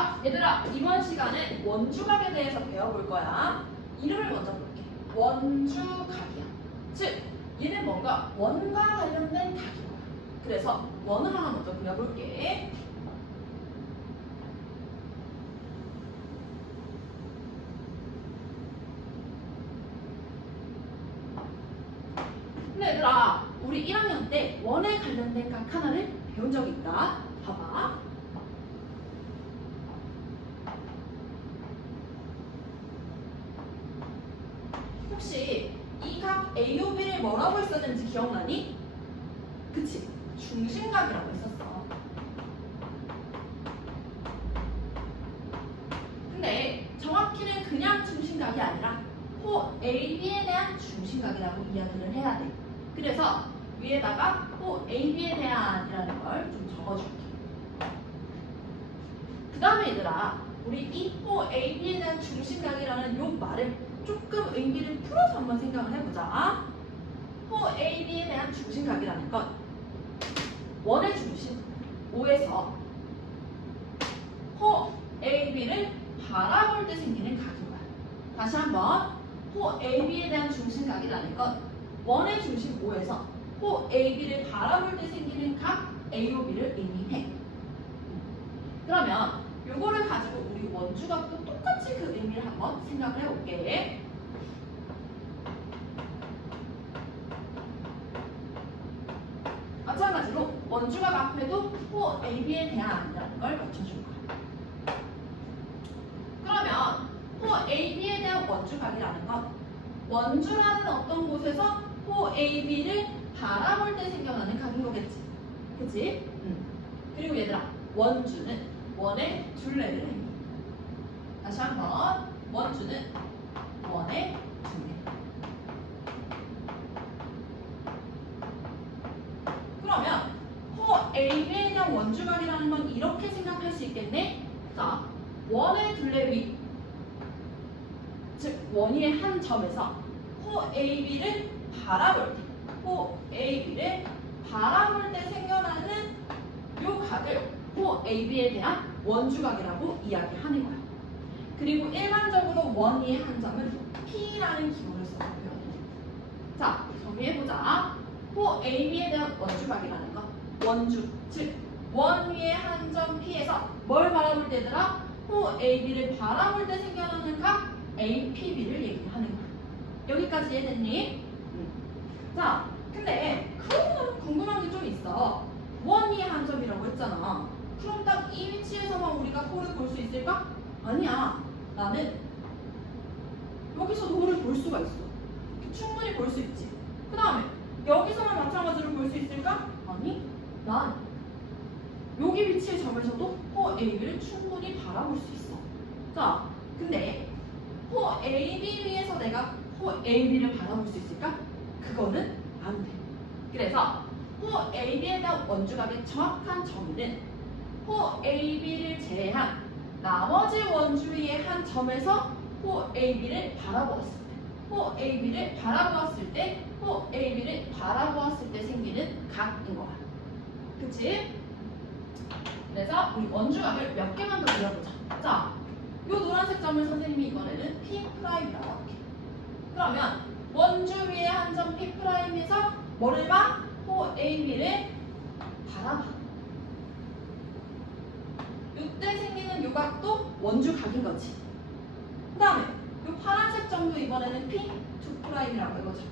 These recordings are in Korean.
자, 얘들아, 이번 시간에 원주각에 대해서 배워볼 거야. 이름을 먼저 볼게. 원주각이야. 즉, 얘는 뭔가 원과 관련된 각인 거야. 그래서 원을 하나 먼저 그려볼게. 근데 얘들아, 우리 1학년 때 원에 관련된 각 하나를 배운 적이 있다. 봐봐. 혹시 이 각 AOB를 뭐라고 했었는지 기억나니? 그치? 중심각이라고 했었어. 근데 정확히는 그냥 중심각이 아니라 호 AB에 대한 중심각이라고 이야기를 해야 돼. 그래서 위에다가 호 AB에 대한이라는 걸 좀 적어줄게. 그 다음에 얘들아, 우리 이 호 AB에 대한 중심각이라는 요 말을 조금 의미를 풀어서 한번 생각을 해보자. 호 AB에 대한 중심각이라는 건 원의 중심 O에서 호 AB를 바라볼 때 생기는 각인 거야. 다시 한번, 호 AB에 대한 중심각이라는 건 원의 중심 O에서 호 AB를 바라볼 때 생기는 각 AOB를 의미해. 그러면 요거를 가지고 우리 원주각도 똑같이 그 의미를 한번 생각을 해볼게. 마찬가지로 원주각 앞에도 호 AB에 대한이라는 걸 맞춰줄 거야. 그러면 호 AB에 대한 원주각이라는 건 원주라는 어떤 곳에서 호 AB를 바라볼 때 생겨나는 각인 거겠지. 그치? 그리고 얘들아, 원주는 원의 둘레를 의미해. 다시 한번, 원주는 원의 둘레. 그러면 호 AB에 대한 원주각이라는 건 이렇게 생각할 수 있겠네. 자, 원의 둘레 위, 즉 원위의 한 점에서 호 AB를 바라볼 때, 호 AB를 바라볼 때 생겨나는 요 각을 호 AB에 대한 원주각이라고 이야기하는 거야. 그리고 일반적으로 원위의 한 점은 P라는 기호를 써서 표현해. 자, 정리해보자. 호 AB에 대한 원주각이라는 건 원주, 즉 원위의 한 점 P에서 뭘 바라볼 때더라? 호 AB를 바라볼 때 생겨나는 각 APB를 얘기하는 거야. 여기까지 이해됐니? 자, 근데 그러면 궁금한 게 좀 있어. 원위의 한 점이라고 했잖아. 그럼 딱 이 위치에서만 우리가 호를 볼 수 있을까? 아니야. 나는 여기서도 호를 볼 수가 있어. 충분히 볼 수 있지. 그 다음에 여기서만 마찬가지로 볼 수 있을까? 아니, 난 여기 위치의 점에서도 호 AB를 충분히 바라볼 수 있어. 자, 근데 호 AB 위에서 내가 호 AB를 바라볼 수 있을까? 그거는 안 돼. 그래서 호 AB에 대한 원주각의 정확한 정의는 호 AB를 제외한 나머지 원주 위의 한 점에서 호 AB를 바라보았을 때, 호 AB를 바라보았을 때, 호 AB를 바라보았을 때 생기는 각인 거야. 그치? 그래서 우리 원주각을 몇 개만 더 그려보자. 자, 요 노란색 점을 선생님이 이번에는 P'이라고 할게. 그러면 원주 위의 한 점 P'에서 뭐를 봐? 호 AB를 바라봐. 이때 생기는 요 각도 원주각인 거지. 그 다음에 요 파란색 점도 이번에는 P2'이라고 해보자.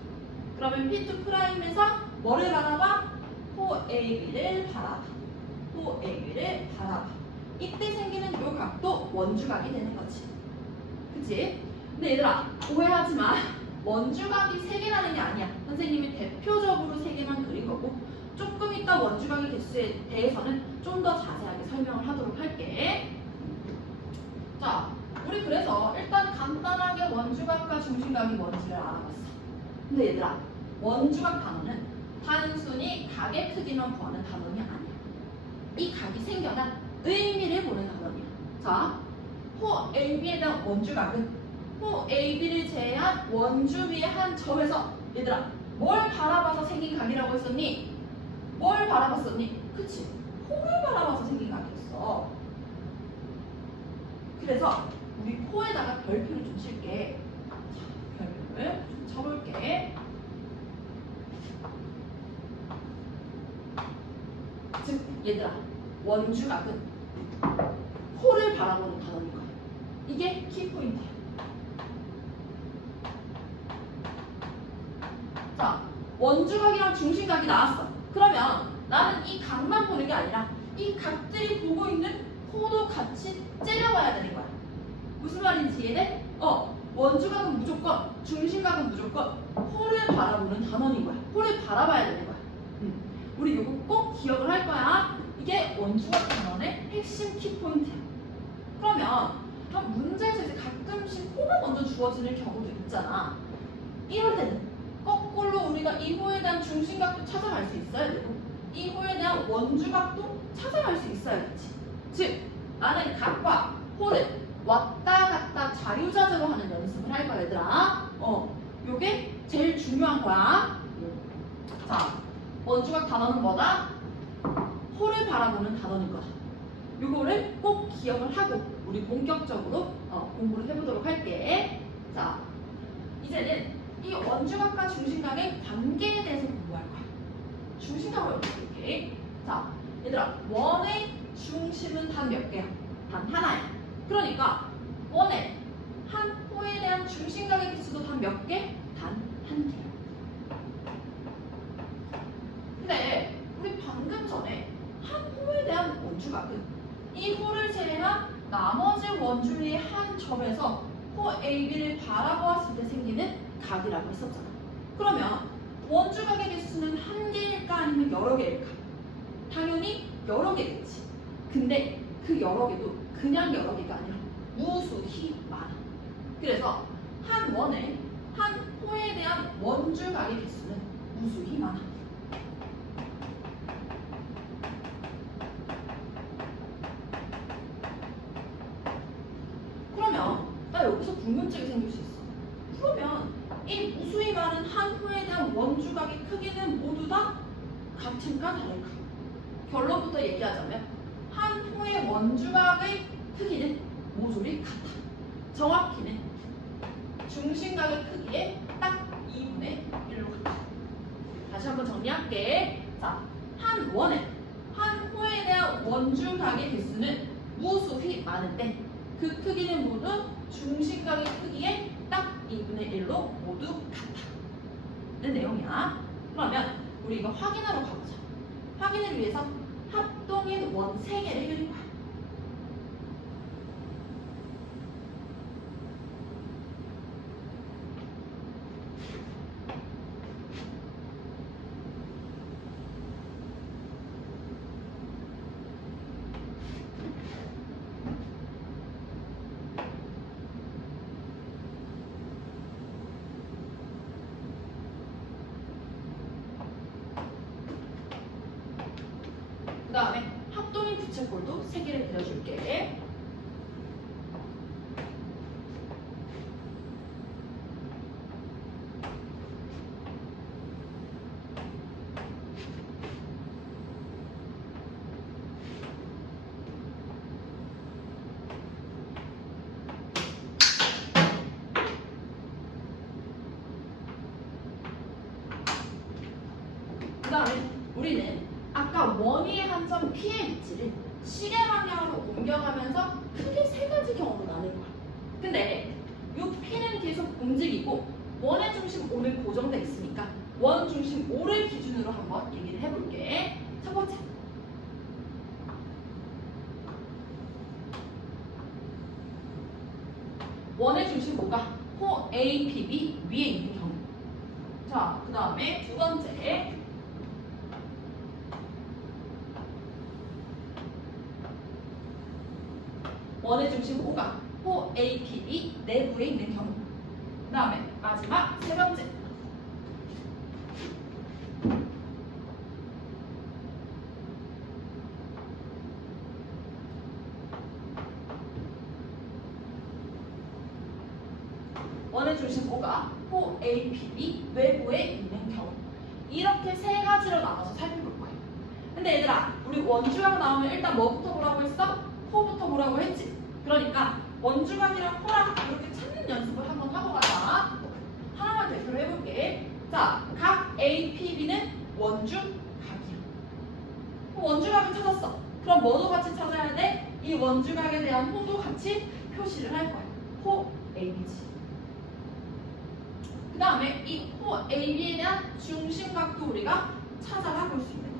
그러면 P2'에서 뭐를 바라봐? 호 AB를 바라봐. 호 AB를 바라봐. 이때 생기는 요 각도 원주각이 되는 거지. 그치? 근데 얘들아, 오해하지 마. 원주각이 3개라는 게 아니야. 선생님이 대표적으로 3개만 그린 거고, 조금 이따 원주각의 개수에 대해서는 좀 더 자세하게 설명을 하도록 할게. 자, 우리 그래서 일단 간단하게 원주각과 중심각이 뭔지를 알아봤어. 근데 얘들아, 원주각 단어는 단순히 각의 크기만 구하는 단어이 아니야. 이 각이 생겨난 의미를 보는 단어이야. 자, 호 AB에 대한 원주각은 호 AB를 제외한 원주 위의 한 점에서 얘들아, 뭘 바라봐서 생긴 각이라고 했었니? 뭘 바라봤었니? 그치? 호를 바라봐서 생긴 각이었어. 그래서 우리 코에다가 별표를 좀 칠게. 자, 별표를 좀 쳐볼게. 즉 얘들아, 원주각은 코를 바라보는 단어인 거야. 이게 키포인트야. 자, 원주각이랑 중심각이 나왔어. 그러면 나는 이 각만 보는 게 아니라 이 각들이 보고 있는 코도 같이 째려봐야 되는 거야. 무슨 말인지 이해돼? 원주각은 무조건, 중심각은 무조건 코를 바라보는 단원인 거야. 코를 바라봐야 되는 거야. 우리 이거 꼭 기억을 할 거야. 이게 원주각 단원의 핵심 키포인트야. 그러면 문제에서 이제 가끔씩 코가 먼저 주어지는 경우도 있잖아. 이럴 때는 거꾸로 우리가 이 호에 대한 중심각도 찾아갈 수 있어야 되고 이 호에 대한 원주각도 찾아갈 수 있어야겠지. 즉 나는 각과 호를 왔다 갔다 자유자재로 하는 연습을 할 거야 얘들아. 요게 제일 중요한 거야. 자, 원주각 단어는 뭐다? 호를 바라보는 단어인 거다. 요거를 꼭 기억을 하고 우리 본격적으로 공부를 해보도록 할게. 자, 이제는 이 원주각과 중심각의 관계에 대해서 공부할 거야. 중심각을 여기 볼게. 자, 얘들아, 원의 중심은 단 몇 개야? 단 하나야. 그러니까 원의 한 호에 대한 중심각의 개수도 단 몇 개? 단 한 개야. 근데 우리 방금 전에 한 호에 대한 원주각은 이 호를 제외한 나머지 원주의 한 점에서 호 AB를 바라보았을 때 생기는 각이라고 했었잖아. 그러면 원주각의 개수는 한 개일까 아니면 여러 개일까? 당연히 여러 개겠지. 근데 그 여러 개도 그냥 여러 개가 아니라 무수히 많아. 그래서 한 원에 한 호에 대한 원주각의 개수는 무수히 많아. 그러면 나 여기서 궁금증이 생길 수 있어. 그러면 이 무수히 많은 한 호에 대한 원주각의 크기는 모두 다 같은가 다를까? 결론부터 얘기하자면 한 호의 원주각의 크기는 모조리 같아. 정확히는 중심각의 크기의 딱 2분의 1로 같아. 다시 한번 정리할게. 자, 한 원에 한 호에 대한 원주각의 개수는 무수히 많은데 그 크기는 모두 중심각의 크기의 딱 2분의 1로 모두 같다는 내용이야. 그러면 우리 이거 확인하러 가보자. 확인을 위해서 합동인 원 3개를 그릴 거야. 그 다음에 합동인 부채꼴도 3개를 그려줄게. 그 다음에 우리는 아까 원위의 한 점 P의 위치를 시계 방향으로 옮겨가면서 크게 3가지 경우로 나눌 거야. 근데 이 P는 계속 움직이고 원의 중심 O는 고정돼 있으니까 원 중심 O를 기준으로 한번 얘기를 해볼게. 첫 번째, 원의 중심 O가 호 A, P, B 위에 있는 경우. 자, 그 다음에 두 번째, 원의 중심 O가 호 A, P, B 내부에 있는 경우. 그 다음에 마지막 세 번째, 원의 중심 O가 호 A, P, B 외부에 있는 경우. 이렇게 3가지로 나눠서 살펴볼 거예요. 근데 얘들아, 우리 원주각 나오면 일단 뭐부터 보라고 했어? 호부터 보라고 했지? 그러니까 원주각이랑 호랑 이렇게 찾는 연습을 한번 하고 가자. 하나만 대표로 해볼게. 자, 각 APB는 원주각이야. 원주각을 찾았어. 그럼 뭐도 같이 찾아야 돼? 이 원주각에 대한 호도 같이 표시를 할 거야. 호 AB지. 그 다음에 이 호 AB에 대한 중심각도 우리가 찾아가 볼 수 있는 거야.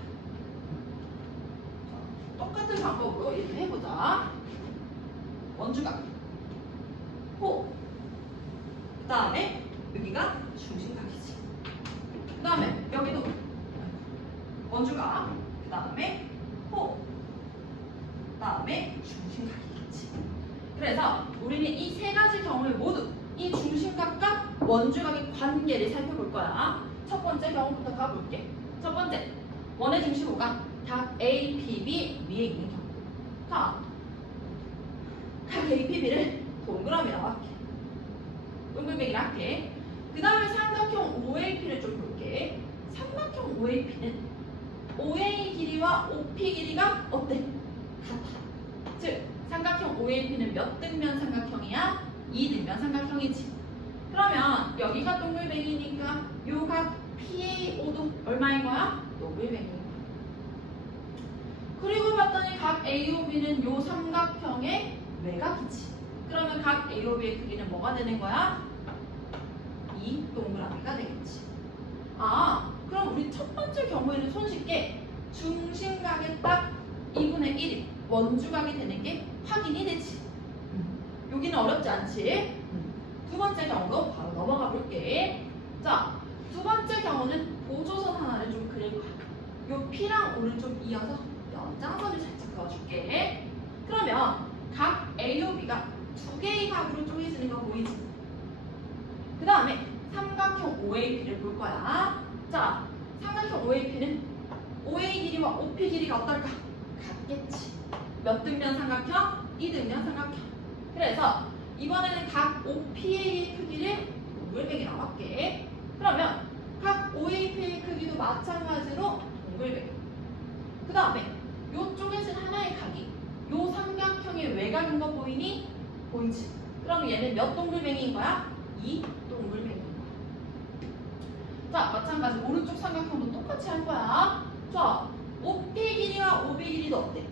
자, 똑같은 방법으로 이렇게 해보자. 원주각 호. 그 다음에 여기가 중심각이지. 그 다음에 여기도 원주각. 그 다음에 호. 그 다음에 중심각이겠지. 그래서 우리는 이 세 가지 경우에 모두 이 중심각과 원주각의 관계를 살펴볼 거야. 첫 번째 경우부터 가볼게. 첫 번째, 원의 중심호가 각 A, P, B 위에 있는 경우. 자, 각 A, P, B를 동그라미라고 할게. 동글뱅이라 할게. 그 다음에 삼각형 OAP를 좀 볼게. 삼각형 OAP는 OA 길이와 OP 길이가 어때? 같아. 즉, 삼각형 OAP는 몇 등면 삼각형이야? 2등면 삼각형이지. 그러면 여기가 동글뱅이니까 요 각 PAO도 얼마인 거야? 동글뱅이인 거야. 그리고 봤더니 각 AOB는 요 삼각형의 외곽이지. 그러면 각 AOB의 크기는 뭐가 되는 거야? 이 동그라미가 되겠지. 아, 그럼 우리 첫 번째 경우에는 손쉽게 중심각의 딱 2분의 1이 원주각이 되는 게 확인이 되지. 여기는 어렵지 않지? 두 번째 경우로 바로 넘어가 볼게. 자, 두 번째 경우는 보조선 하나를 좀 그릴 거야. 요 P랑 O를 좀 이어서 연장선을 살짝 그어줄게. 그러면 각 AOB가 두 개의 각으로 쪼개지는 거 보이지? 그 다음에 삼각형 OAP를 볼 거야. 자, 삼각형 OAP는 OA 길이와 OP 길이가 어떨까? 같겠지. 몇 등면 삼각형? 2등면 삼각형. 그래서 이번에는 각 OPA의 크기를 동글뱅이라고 할게. 그러면 각 OAP의 크기도 마찬가지로 동글뱅이. 그 다음에 요쪽에는 하나의 각이 요 삼각형의 외곽인 거 보이니? 보이지? 그럼 얘는 몇 동글뱅이인 거야? 2 동글뱅이인 거야. 자, 마찬가지 오른쪽 삼각형도 똑같이 할 거야. 자, OP 길이와 OB 길이도 어때?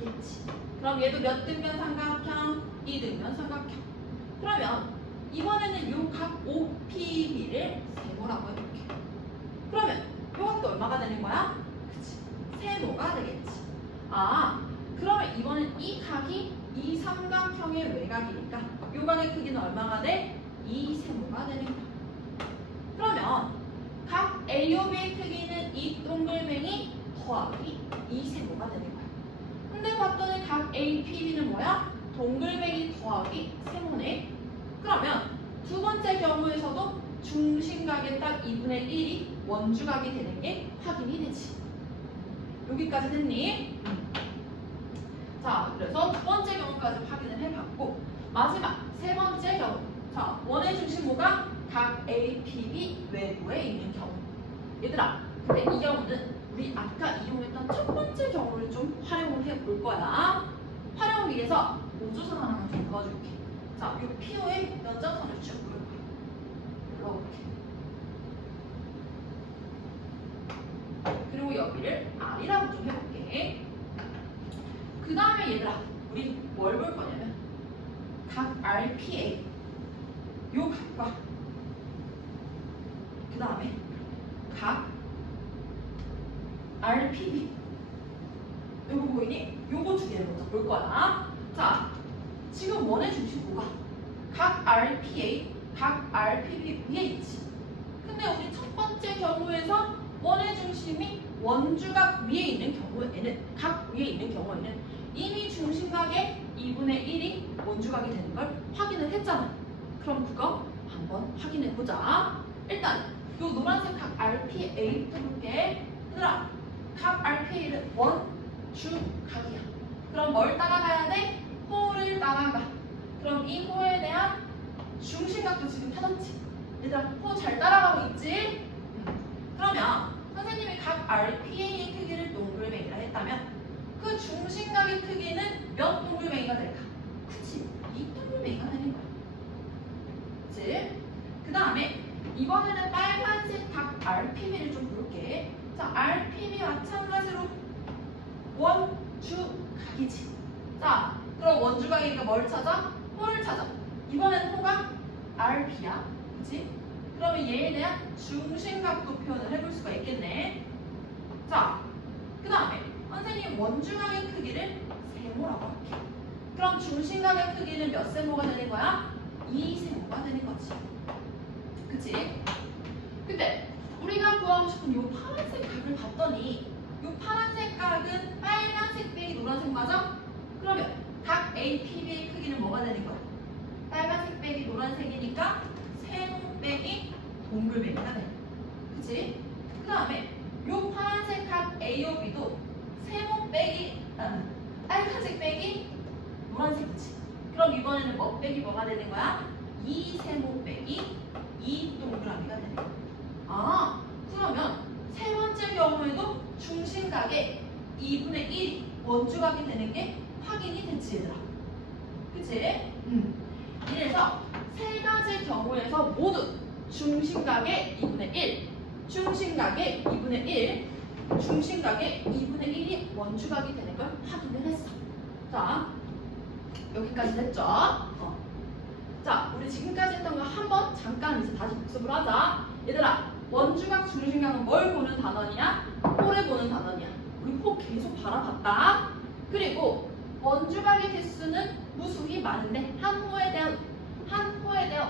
같겠지. 그럼 얘도 몇 등면 삼각형? 2등면 삼각형. 그러면 이번에는 요 각 OPB를 세모라고 해볼게. 그러면 요것도 얼마가 되는 거야? 그치. 세모가 되겠지. 아, 그러면 이번엔 이 각이 이 삼각형의 외곽이니까 요 각의 크기는 얼마가 돼? 2세모가 되는 거야. 그러면 각 AOB의 크기는 이 동글뱅이 더하기 2세모가 되는 거야. 근데 봤더니 각 APB는 뭐야? 동글뱅이 더하기 세모네. 그러면 두 번째 경우에서도 중심각의 딱 2분의 1이 원주각이 되는 게 확인이 되지. 여기까지 됐니? 자, 그래서 두 번째 경우까지 확인을 해봤고 마지막 세 번째 경우. 자, 원의 중심호가 각 APB 외부에 있는 경우. 얘들아, 근데 이 경우는 우리 아까 이용했던 첫 번째 경우를 좀 활용을 해볼 거야. 활용을 위해서 보조선 하나만 좀 그어줄게. 자, 이 PO에 연장선을 쭉 그릴 거야. 이렇게. 그리고 여기를 R이라고 좀 해볼게. 그 다음에 얘들아, 우리 뭘 볼 거냐면 각 RPA 요 각과 그 다음에 각 RPB 요거 보이니? 요거 두 개를 먼저 볼 거야. 자, 지금 원의 중심호가 각 RPA, 각 RPB 위에 있지. 근데 우리 첫 번째 경우에서 원의 중심이 원주각 위에 있는 경우에는, 각 위에 있는 경우에는 이미 중심각의 2분의 1이 원주각이 되는 걸 확인을 했잖아. 그럼 그거 한번 확인해 보자. 일단 요 노란색 각 RPA부터 볼게. 얘들아, 각 RPA는 원주각이야. 그럼 뭘 따라가야 돼? 호를 따라가. 그럼 이 호에 대한 중심각도 지금 찾았지? 얘들아, 호 잘 따라가고 있지? 그러면 선생님이 각 RPA의 크기를 동글뱅이라 했다면 그 중심각의 크기는 몇 동글뱅이가 될까? 그치? 2 이번에는 빨간색 각 RPB를 좀 볼게. 자, RPB 마찬가지로 원주각이지. 자, 그럼 원주각이니까 뭘 찾아? 호를 찾아. 이번엔 호가 RP야. 그치? 그러면 얘에 대한 중심각도 표현을 해볼 수가 있겠네. 자, 그 다음에 선생님 원주각의 크기를 세모라고 할게. 그럼 중심각의 크기는 몇 세모가 되는 거야? 2세모가 되는 거지. 그치? 근데 우리가 구하고 싶은 이 파란색 각을 봤더니 이 파란색 각은 빨간색 빼기 노란색 맞아? 그러면 각 APB의 크기는 뭐가 되는 거야? 빨간색 빼기 노란색이니까 세모 빼기 동글뱅이가 돼. 그치? 그 다음에 이 파란색 각 AOB도 세모 빼기 빨간색 빼기 노란색이지. 그럼 이번에는 뭐 빼기 뭐가 되는 거야? 2세모 빼기 2동그라미가 되는 거야. 아, 그러면 세 번째 경우에도 중심각의 2분의 1이 원주각이 되는 게 확인이 됐지, 얘들아. 그치? 이래서 세 가지 경우에서 모두 중심각의 2분의 1, 중심각의 2분의 1, 중심각의 2분의 1이 원주각이 되는 걸 확인을 했어. 자, 여기까지 됐죠? 자, 우리 지금까지 했던 거 한번 잠깐 이제 다시 복습을 하자. 얘들아, 원주각, 중심각은 뭘 보는 단원이야? 호를 보는 단원이야. 우리 호 계속 바라봤다. 그리고 원주각의 개수는 무수히 많은데 한 호에 대한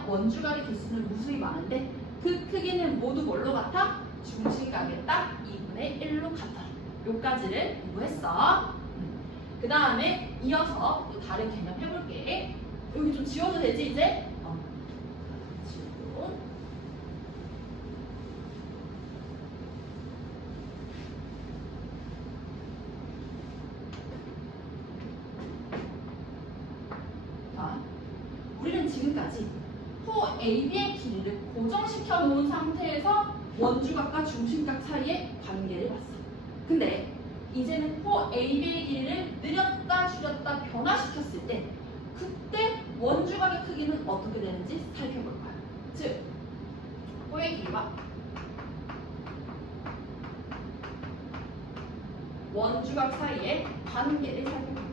원주각의 개수는 무수히 많은데 그 크기는 모두 뭘로 같아? 중심각의 딱 2분의 1로 같아. 요까지를 공부했어. 그 다음에 이어서 또 다른 개념 해볼게. 여기 좀 지워도 되지 이제? 지우고. 자, 우리는 지금까지 호 AB의 길이를 고정시켜 놓은 상태에서 원주각과 중심각 사이의 관계를 봤어. 근데 이제는 호 AB의 길이를 늘렸다 줄였다 변화시켰을 때 그때 원주각의 크기는 어떻게 되는지 살펴볼 거야. 즉, 호의 길이와 원주각 사이의 관계를 살펴볼 거야.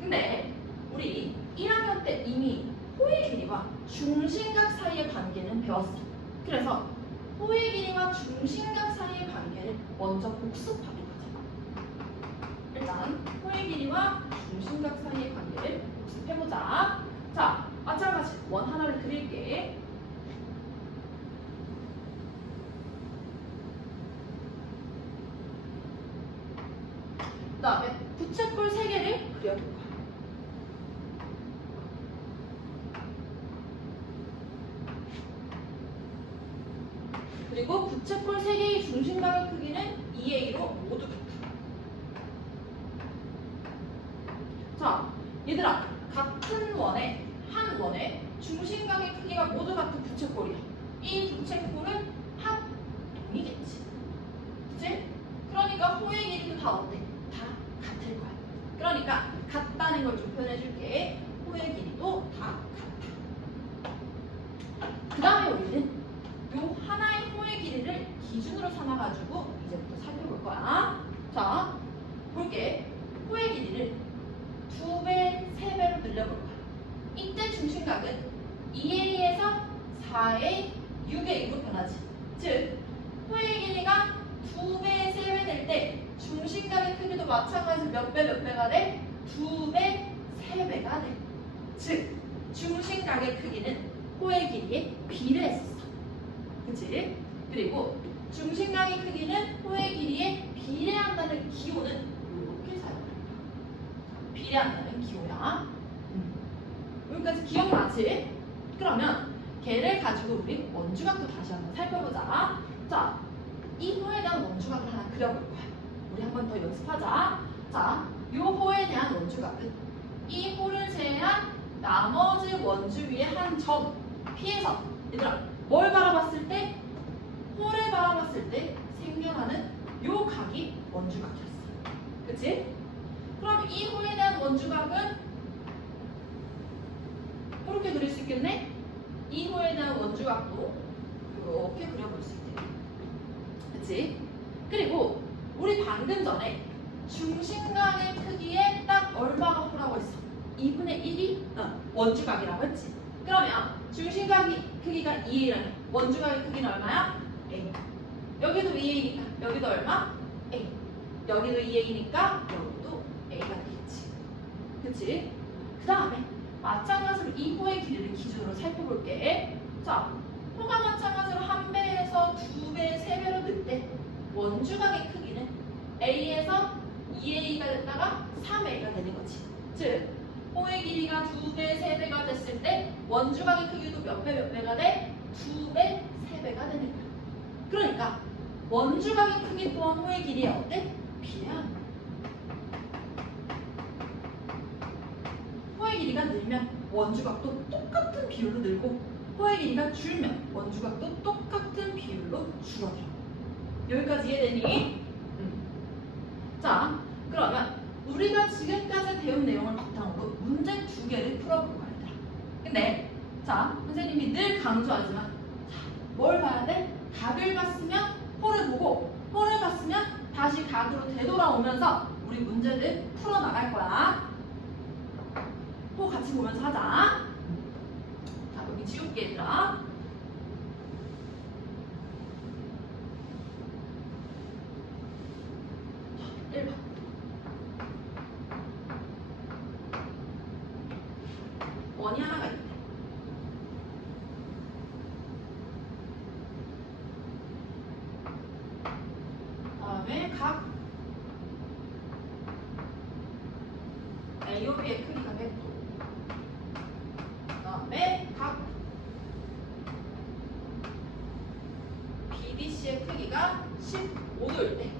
근데 우리 1학년 때 이미 호의 길이와 중심각 사이의 관계는 배웠어. 그래서 호의 길이와 중심각 사이의 관계를 먼저 복습하는 거죠. 일단 호의 길이와 중심각 사이의 관계를 복습해보자. 자, 마찬가지 원 하나를 그릴게. 그 다음에 부채꼴 3개를 그려볼 거야. 그리고 부채꼴 3개의 중심각의 크기는 2A로 모두 같아. 자, 얘들아, 같은 원에, 한 원에 중심각의 크기가 모두 같은 부채꼴이야. 이 부채꼴은 합동이겠지. 그치? 그러니까 호의 길이도 다 어때? 다 같을 거야. 그러니까 같다는 걸 좀 표현해줄게. 호의 길이도 다 같아. 그 다음에 우리는 요 하나의 호의 길이를 기준으로 삼아가지고 이제부터 살펴볼 거야. 자, 볼게. 호의 길이를 2배, 3배로 늘려볼 거야. 이때 중심각은 2A에서 4A, 6A로 변하지. 즉, 호의 길이가 2배, 3배 될 때 중심각의 크기도 마찬가지로 몇 배, 몇 배가 돼? 2배, 3배가 돼. 즉, 중심각의 크기는 호의 길이에 비례했어. 그치? 그리고 중심각의 크기는 호의 길이에 비례한다는 기호는 이렇게 사용할 거야. 비례한다는 기호야. 여기까지 기억나지? 그러면 걔를 가지고 우리 원주각도 다시 한번 살펴보자. 자, 이 호에 대한 원주각을 하나 그려볼 거야. 우리 한 번 더 연습하자. 자, 이 호에 대한 원주각은 이 호를 제외한 나머지 원주 위에 한 점 P에서 얘들아 뭘 바라봤을 때? 호를 바라봤을 때 생겨나는 요 각이 원주각이었어. 그치? 그럼 이 호에 대한 원주각은 이렇게 그치? 그리고 우리 방금 전에 중심각의 크기에 딱 얼마가 호라고 했어? 2분의 1이 원주각이라고 했지. 그러면 중심각의 크기가 2a라면 원주각의 크기는 얼마야? a. 여기도 2a니까 여기도 얼마? a. 여기도 2a니까 여기도 a가 되겠지. 그치? 그 다음에 마찬가지로 이 호의 길이를 기준으로 살펴볼게. 자, 호가 마찬가지로 1배에서 2배, 3배로 늘 때 원주각의 크기는 a에서 2a가 됐다가 3a가 되는 거지. 즉, 호의 길이가 2배, 3배가 됐을 때 원주각의 크기도 몇 배가 돼? 2배, 3배가 되는 거야. 그러니까 원주각의 크기 또한 호의 길이에 어때? 비례하는 거야. 호의 길이가 늘면 원주각도 똑같은 비율로 늘고 호의 길이가 줄면 원주각도 똑같은 비율로 줄어들어. 여기까지 이해되니? 자, 그러면 우리가 지금까지 배운 내용을 바탕으로 문제 2개를 풀어볼 거야. 근데 자, 선생님이 늘 강조하지만 자, 뭘 봐야 돼? 각을 봤으면 호를 보고 호를 봤으면 다시 각으로 되돌아오면서 우리 문제를 풀어나갈 거야. 호 같이 보면서 하자. 자, 여기 지울게 얘들아. 자, 1번. 원이 하나가 있대. 다음에 각 AOB의 크기가 100도. 그다음에 각 BDC의 크기가 15도일 때.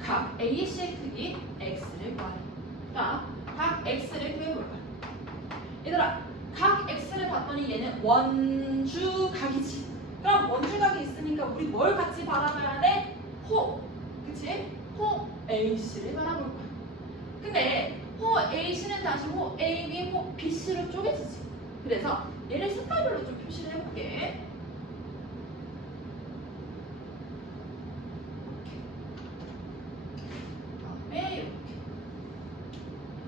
각 AC의 크기 X를 구하래. 자, 각 X를 구해볼 거야. 얘들아, 각 X를 봤더니 얘는 원주각이지. 그럼 원주각이 있으니까 우리 뭘 같이 바라봐야 돼? 호. 그치? 호 AC를 바라볼 거야. 근데 호 AC는 다시 호 AB, 호 BC로 쪼개지지. 그래서 얘를 색깔별로 좀 표시를 해볼게. 이렇게.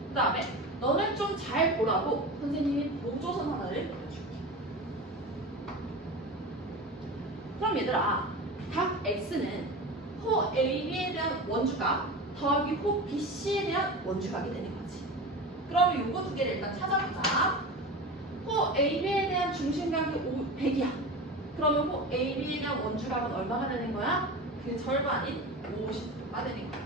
그 다음에 너는 좀 잘 보라고 선생님이 보조선 하나를 그려줄게. 그럼 얘들아, 각 X는 호 AB에 대한 원주각 더하기 호 BC에 대한 원주각이 되는 거지. 그럼 요거 두 개를 일단 찾아보자. 호 AB에 대한 중심각이 100이야. 그러면 호 AB에 대한 원주각은 얼마가 되는 거야? 그 절반인 50도가 되는 거야.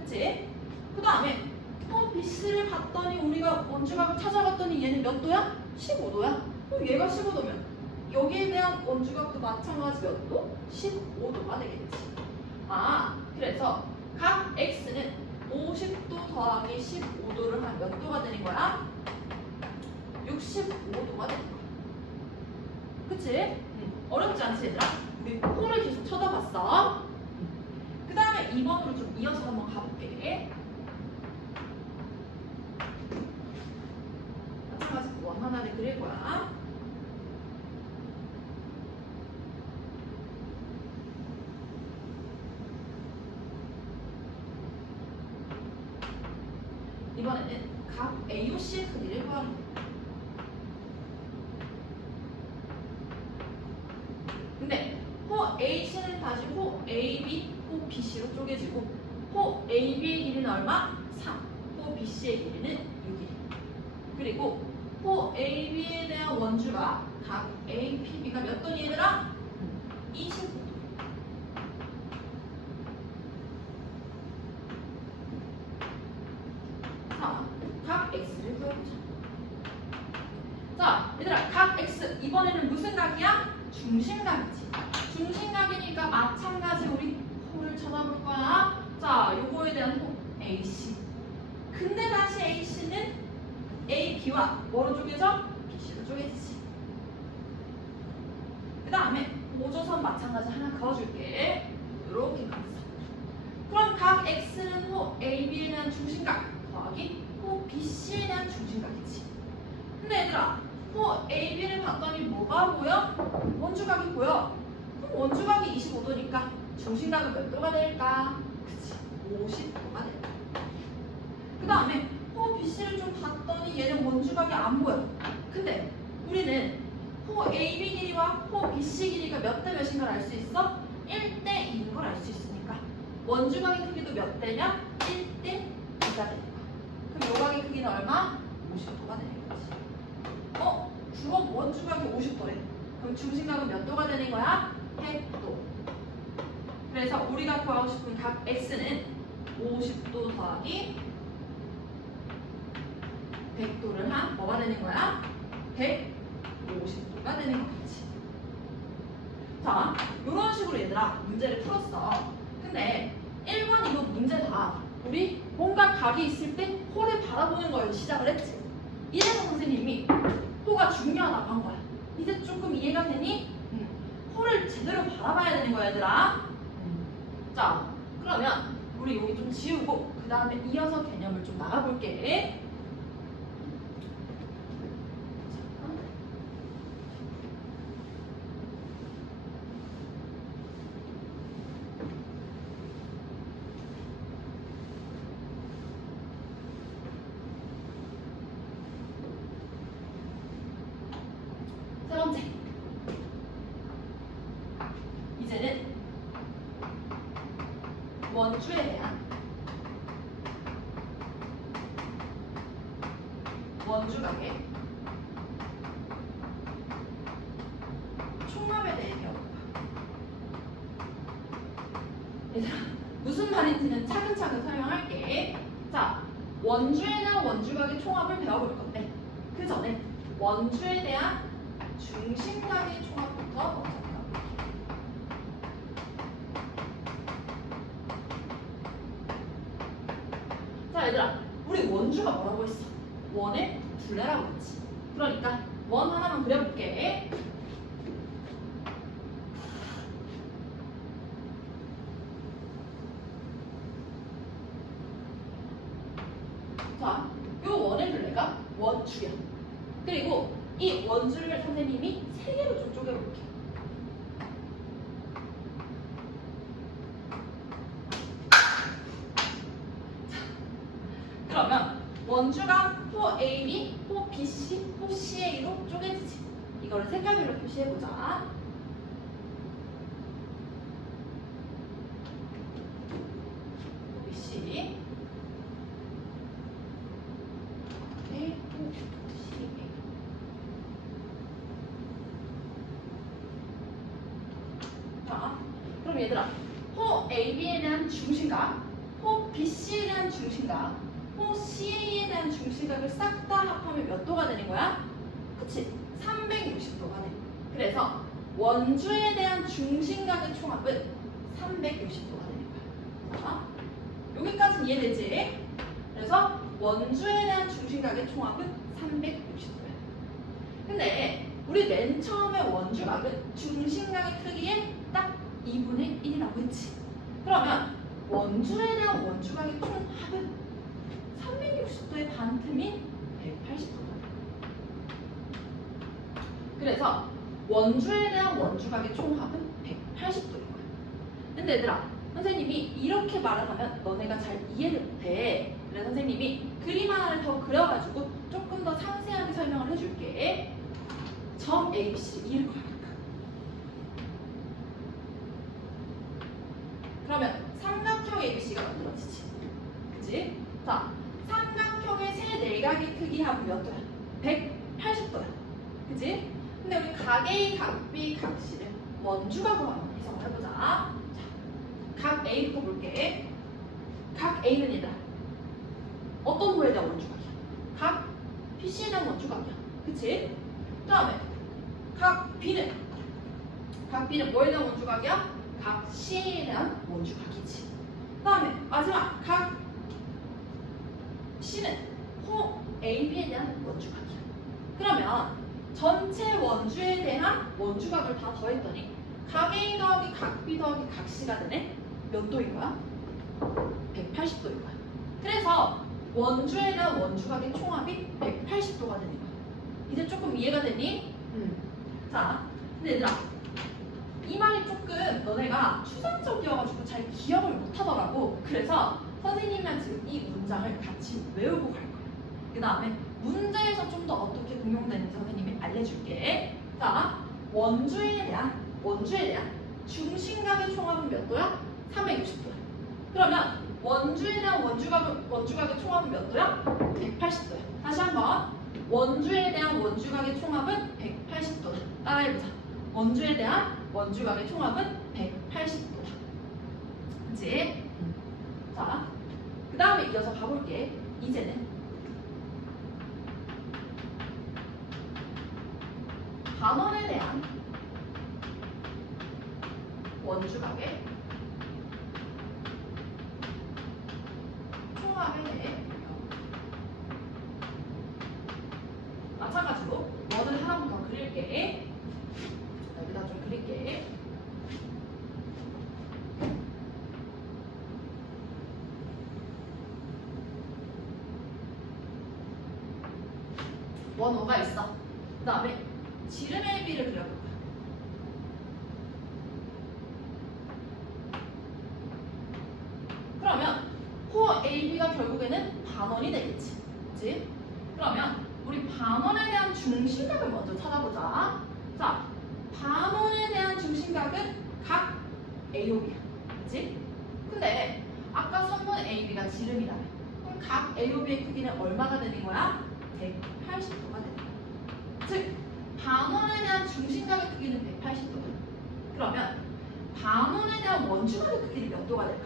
그치? 그 다음에 호 BC를 봤더니 우리가 원주각을 찾아봤더니 얘는 몇 도야? 15도야. 그럼 얘가 15도면 여기에 대한 원주각도 마찬가지 몇 도? 15도가 되겠지. 아, 그래서 각 X는 50도 더하기 15도를 하면 몇 도가 되는 거야? 65도가 되는 거야. 그치? 어렵지 않지 얘들아? 우리 호를 계속 쳐다봤어. 그 다음에 2번으로 좀 이어서 한번 가볼게. 마찬가지 원 하나를 그릴 거야. 이번에는 각 AOC의 크기를 구하는 거야. 근데 호 AC는 다시 호 AB, 호 BC로 쪼개지고 호 AB의 길이는 얼마? 3. 호 BC의 길이는 6이. 그리고 호 AB에 대한 원주가 각 APB가 몇 도니 얘들아? 25도. 자, 각 X를 구해보자. 자, 얘들아, 각 X 이번에는 무슨 각이야? 중심각이지. 중심각이니까 마찬가지 우리 호를 쳐다볼 거야. 자, 요거에 대한 호 AC. 근데 다시 AC는 AB와 뭐로 쪼개져? BC로 쪼개지지. 그 다음에 보조선 마찬가지 하나 그어줄게. 이렇게 그었어. 그럼 각 X는 호 AB에 대한 중심각 더하기 호 BC에 대한 중심각이지. 근데 얘들아, 호 AB를 봤더니 뭐가 보여? 원주각이 보여. 그럼 원주각이 25도니까 중심각은 몇 도가 될까? 그치, 50도가 될까. 그 다음에 호 BC를 좀 봤더니 얘는 원주각이 안 보여. 근데 우리는 호 AB 길이와 호 BC 길이가 몇 대 몇인 걸 알 수 있어? 1대 2인 걸 알 수 있으니까 원주각의 크기도 몇 대냐? 1대 2가 되는 거야. 그럼 요 각의 크기는 얼마? 50도가 되는 거지. 그럼 원주각이 50도래. 그럼 중심각은 몇 도가 되는 거야? 100도. 그래서 우리가 구하고 싶은 각 X는 50도 더하기 100도를 한 뭐가 되는 거야? 150도가 되는 거지. 자, 이런 식으로 얘들아 문제를 풀었어. 근데 1번, 2번 문제 다 우리 뭔가 각이 있을 때 호를 바라보는 거예요. 시작을 했지. 이래서 선생님이 호가 중요하다고 한 거야. 이제 조금 이해가 되니? 호를 제대로 바라봐야 되는 거야, 얘들아. 자, 그러면 우리 여기 좀 지우고 그 다음에 이어서 개념을 좀 나가볼게. 세 번째, 이제는 원주에 대한 원주각의 총합에 대해 배워볼까. 얘들아, 무슨 말인지는 차근차근 설명할게. 자, 원주에 대한 원주각의 총합을 배워볼 건데 그 전에 원주에 대한 중심각의 총합부터 먼저 배워볼게. 자, 얘들아, 우리 원주가 뭐라고 했어? 원의 둘레라고 했지. 그러니까 원 하나만 그려볼게. 자, 요 원의 둘레가 원주야. 그리고 이 원주를 선생님이 세 개로 좀 쪼개볼게. 그러면 원주가 호 AB, 호 BC, 호 CA로 쪼개지지. 이거를 색깔별로 표시해보자. 호 BC, 네, 호 CA. 자, 그럼 얘들아, 호 AB에 대한 중심각, 호 BC에 대한 중심각, 호 CA에 대한 중심각을 싹 다 합하면 몇 도가 되는 거야? 그치? 360도가 돼. 그래서 원주에 대한 중심각의 총합은 360도가 되는 거야. 자, 여기까지는 이해되지? 그래서 원주에 대한 중심각의 총합은 360도야. 근데 우리 맨 처음에 원주각은 중심각의 크기의 딱 2분의 1이라고 했지. 그러면 원주에 대한 원주각의 총합은 360도의 반틈인 180도다. 그래서 원주에 대한 원주각의 총합은 180도인 거야. 근데 얘들아, 선생님이 이렇게 말을 하면 너네가 잘 이해를 못해. 그래서 선생님이 그림 하나를 더 그려가지고 조금 더 상세하게 설명을 해줄게. 점 ABC 이을 거야. 그러면 삼각형 ABC가 만들어지지. 그치? 자, 삼각형의 세 내각의 크기 합은 몇 도야? 180도야. 그치? 근데 우리 각 A, 각 B, 각 C를 원주각으로 한번 해석을 해보자. 자, 각 A부터 볼게. 각 A는 얘들아, 어떤 호에 대한 원주각이야? 각 BC에 대한 원주각이야. 그치? 그 다음에 각 B는 뭐에 대한 원주각이야? 각 C에 대한 원주각이지. 그 다음에 마지막 각 C는 호 AB에 대한 원주각이야. 그러면 전체 원주에 대한 원주각을 다 더했더니 각 A 더하기 각 B 더하기 각 C가 되네? 몇 도인 거야? 180도인 거야. 그래서 원주에 대한 원주각의 총합이 180도가 되는 거야. 이제 조금 이해가 되니? 자, 근데 얘들아, 이 말이 조금 너네가 추상적이어가지고 잘 기억을 못하더라고. 그래서 선생님이랑 지금 이 문장을 같이 외우고 갈 거야. 그 다음에 문제에서 좀 더 어떻게 응용되는지 선생님이 알려줄게. 자, 원주에 대한 중심각의 총합은 몇 도야? 360도야. 그러면 원주에 대한 원주각의 총합은 몇 도야? 180도야. 다시 한번. 원주에 대한 원주각의 총합은 180도다. 따라해보자. 원주에 대한 원주각의 총합은 180도다. 그치? 자, 그 다음에 이어서 가볼게. 이제는 반원에 대한 원주각의 총합에 대해 마찬가지로 원을 하나부터 그릴게. 여기다 좀 그릴게. 원호가 있어. 그 다음에 지름의 비를 그려볼까. 그러면 호 AB가 결국에는 반원이 되겠지. 그치? 그러면 우리 반원에 대한 중심각을 먼저 찾아보자. 자, 반원에 대한 중심각은 각 AOB야. 그치? 근데 아까 선분 AB가 지름이라며. 그럼 각 AOB의 크기는 얼마가 되는 거야? 180도가 되는 거야. 즉, 반원에 대한 중심각의 크기는 180도다. 그러면 반원에 대한 원주각의 크기는 몇 도가 될까?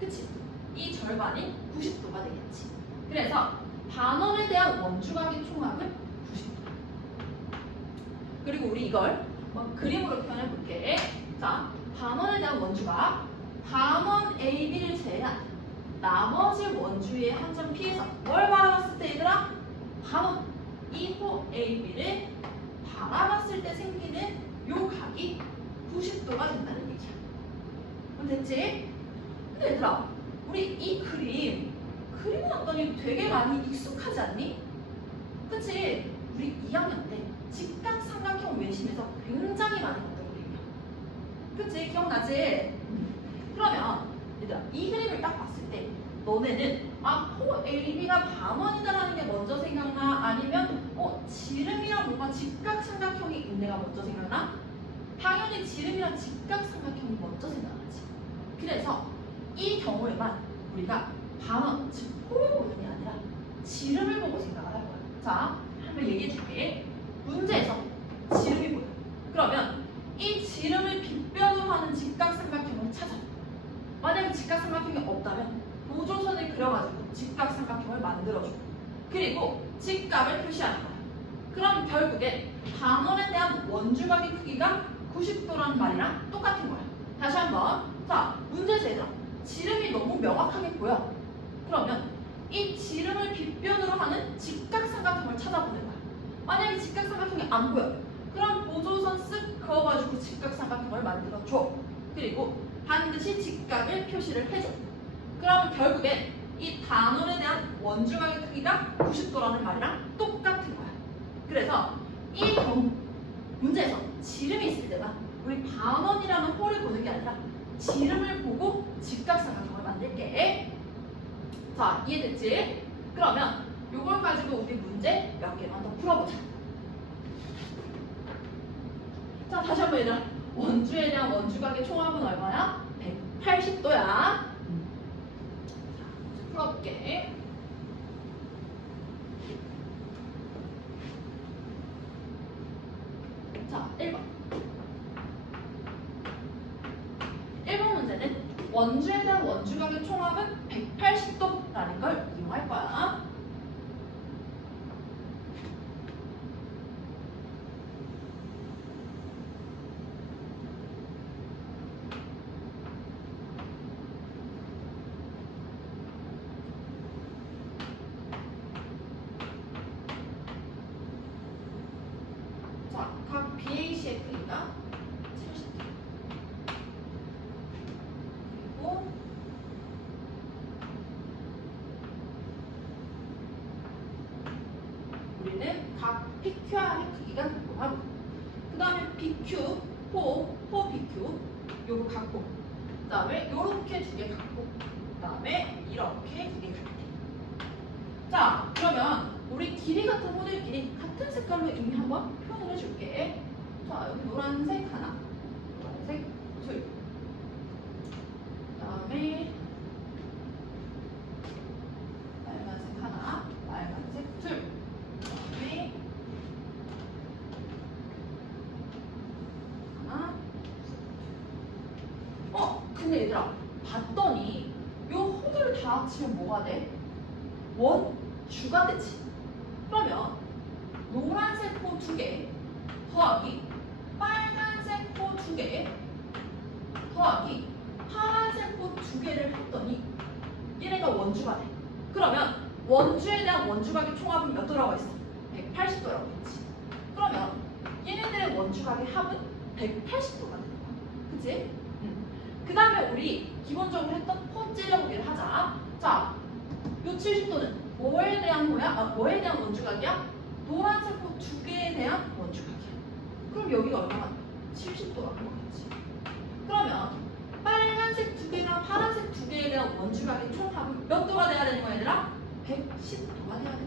그치? 이 절반이 90도가 되겠지. 그래서 반원에 대한 원주각의 총합은 90도다. 그리고 우리 이걸 그림으로 표현해 볼게. 자, 반원에 대한 원주각. 반원 AB를 제외한 나머지 원주의 한 점 P에서 뭘 바라봤을 때 얘들아? 반원 2호 AB를 바라봤을 때 생기는 요 각이 90도가 된다는 얘기야. 그럼 됐지? 근데 얘들아, 우리 이 그림을 봤더니 되게 많이 익숙하지 않니? 그치? 우리 2학년 때 직각삼각형 외심에서 굉장히 많이 봤던 그림이야. 그치? 기억나지? 그러면 얘들아, 이 그림을 딱 봤을 때 너네는 호 AB가 반원이다라는 게 먼저 생각나? 아니면 지름이랑 뭔가 직각삼각형이 있네가 먼저 생각나? 당연히 지름이랑 직각삼각형이 먼저 생각나지. 그래서 이 경우에만 우리가 반원, 즉 호를 보는 게 아니라 지름을 보고 생각을 할 거야. 자, 한번 얘기해 줄게. 문제에서 지름이 보여. 그러면 이 지름을 빗변으로 하는 직각삼각형을 찾아. 만약에 직각삼각형이 없다면 보조선을 그려가지고 직각삼각형을 만들어줘. 그리고 직각을 표시하는 거야. 그럼 결국에 반원에 대한 원주각의 크기가 90도라는 말이랑 똑같은 거야. 다시 한번. 자, 문제에서 얘들아, 지름이 너무 명확하게 보여. 그러면 이 지름을 빗변으로 하는 직각삼각형을 찾아보는 거야. 만약에 직각삼각형이 안 보여. 그럼 보조선 쓱 그어가지고 직각삼각형을 만들어줘. 그리고 반드시 직각을 표시를 해줘. 그럼 결국에 이 반원에 대한 원주각의 크기가 90도라는 말이랑 똑같은 거야. 그래서 이 문제에서 지름이 있을 때만 우리 반원이라는 홀을 보는 게 아니라 지름을 보고 직각삼각형을 만들게. 자, 이해됐지? 그러면 이걸 가지고 우리 문제 몇 개만 더 풀어보자. 자, 다시 한번 얘들아, 원주에 대한 원주각의 총합은 얼마야? 180도야. 자, 풀어볼게. 자, 1번. 1번 문제는 원주에 대한 원주각의 총합은 180도라는 걸 이용할 거야. 자, 각 BAC의 크기가 70도. 그리고 우리는 각 여기가 궁금하고. 그 다음에 BQ, 호 BQ 요거 갖고. 그 다음에 요렇게 두 개 갖고. 그 다음에 이렇게 두 개 갖고. 자, 그러면 우리 길이 같은 호들끼리 같은 색깔로 이미 한번 표현을 해줄게. 자, 여기 노란색 하나, 노란색 둘. 그 다음에 빨간색 하나, 빨간색 둘. 그 다음에 하나. 근데 얘들아, 봤더니 요 호들을 다 합치면 뭐가 돼? 원주가 되지. 그러면 노란색 호 2개 더하기 빨간색 호 2개 더하기 파란색 호 2개를 했더니 얘네가 원주가 돼. 그러면 원주에 대한 원주각의 총합은 몇 도라고 했어? 180도라고 했지. 그러면 얘네들의 원주각의 합은 180도가 되는 거야. 그치? 그 다음에 우리 기본적으로 했던 호 찔러보기를 하자. 자, 요 70도는 뭐에 대한 뭐야? 뭐에 대한 원주각이야? 노란색 호 2개에 대한 원주각이야. 그럼 여기가 얼마나? 70도라고 하겠지. 그러면 빨간색 2개랑 파란색 2개에 대한 원주각의 총합은 몇 도가 돼야 되는 거야, 얘들아? 110도가 돼야 돼.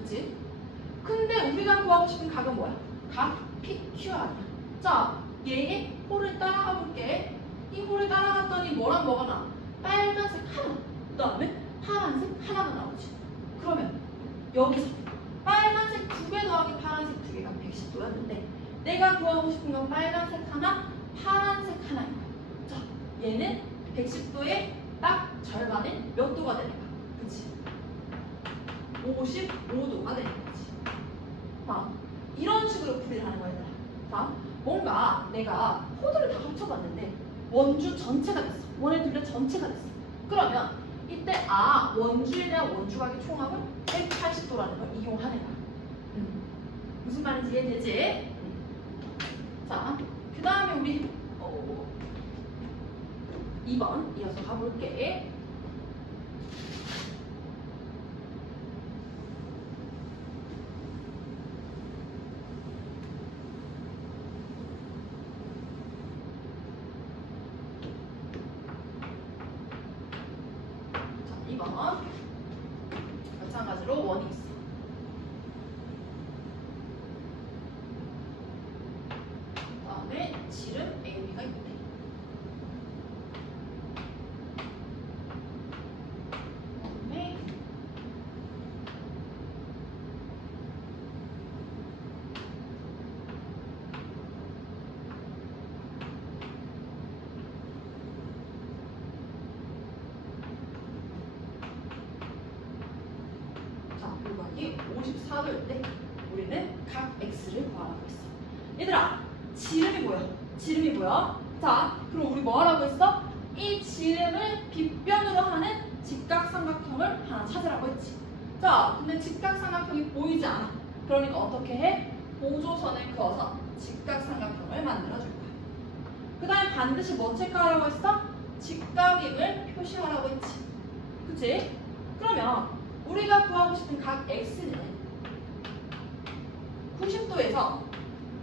그치? 근데 우리가 구하고 싶은 각은 뭐야? 각 PQ 아니야. 자, 얘의 호를 따라가 볼게. 이 호를 따라갔더니 뭐랑 뭐가 나? 빨간색 하나, 그 다음에 파란색 하나가 나오지. 그러면 여기서 빨간색 2개 더하기 파란색 2개가 110도였는데 내가 구하고 싶은 건 빨간색 하나, 파란색 하나인 거야. 자, 얘는 110도의 딱 절반인 몇 도가 되는 거야? 그치? 55도가 되는 거지. 자, 이런 식으로 풀이를 하는 거야, 얘들아. 자, 뭔가 내가 호들을 다 합쳐봤는데 원주 전체가 됐어. 원의 둘레 전체가 됐어. 그러면 이때 원주에 대한 원주각의 총합은 180도라는 걸 이용하는 거야. 무슨 말인지 이해되지? 자, 그 다음에 우리 2번 이어서 가볼게. 자, 2번 마찬가지로 원이 있어. 그 다음에 지름 A, B가 있대. 그다음에 자, 골반이 54도일 때 우리는 각 X를 구하라고 했어. 얘들아, 지름이 뭐야? 지름이 뭐야? 자, 그럼 우리 뭐 하라고 했어? 이 지름을 빗변으로 하는 직각삼각형을 하나 찾으라고 했지. 자, 근데 직각삼각형이 보이지 않아. 그러니까 어떻게 해? 보조선을 그어서 직각삼각형을 만들어줄 거야. 그 다음에 반드시 뭐 체크하라고 했어? 직각임을 표시하라고 했지. 그치? 그러면 우리가 구하고 싶은 각 X는 90도에서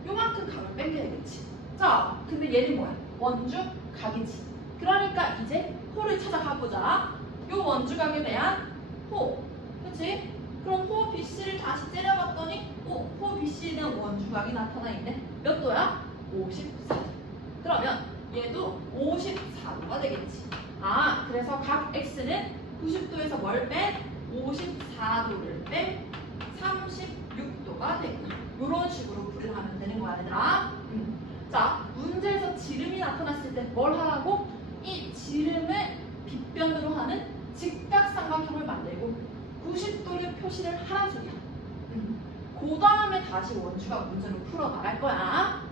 요만큼 각을 빼면 되겠지. 자, 근데 얘는 뭐야? 원주 각이지. 그러니까 이제 호를 찾아가 보자. 요 원주각에 대한 호, 그치? 그럼 호 BC를 다시 째려봤더니 호 BC에 대한 원주각이 나타나 있네. 몇 도야? 54도. 그러면 얘도 54도가 되겠지. 그래서 각 X는 90도에서 뭘 뺀? 54도를 뺀 36도가 되구나. 이런 식으로 풀이를 하면 되는 거야, 얘들아. 자, 문제에서 지름이 나타났을 때 뭘 하라고? 이 지름을 빗변으로 하는 직각삼각형을 만들고 90도를 표시를 하라 소리야. 그 다음에 다시 원주각 문제로 풀어 나갈 거야.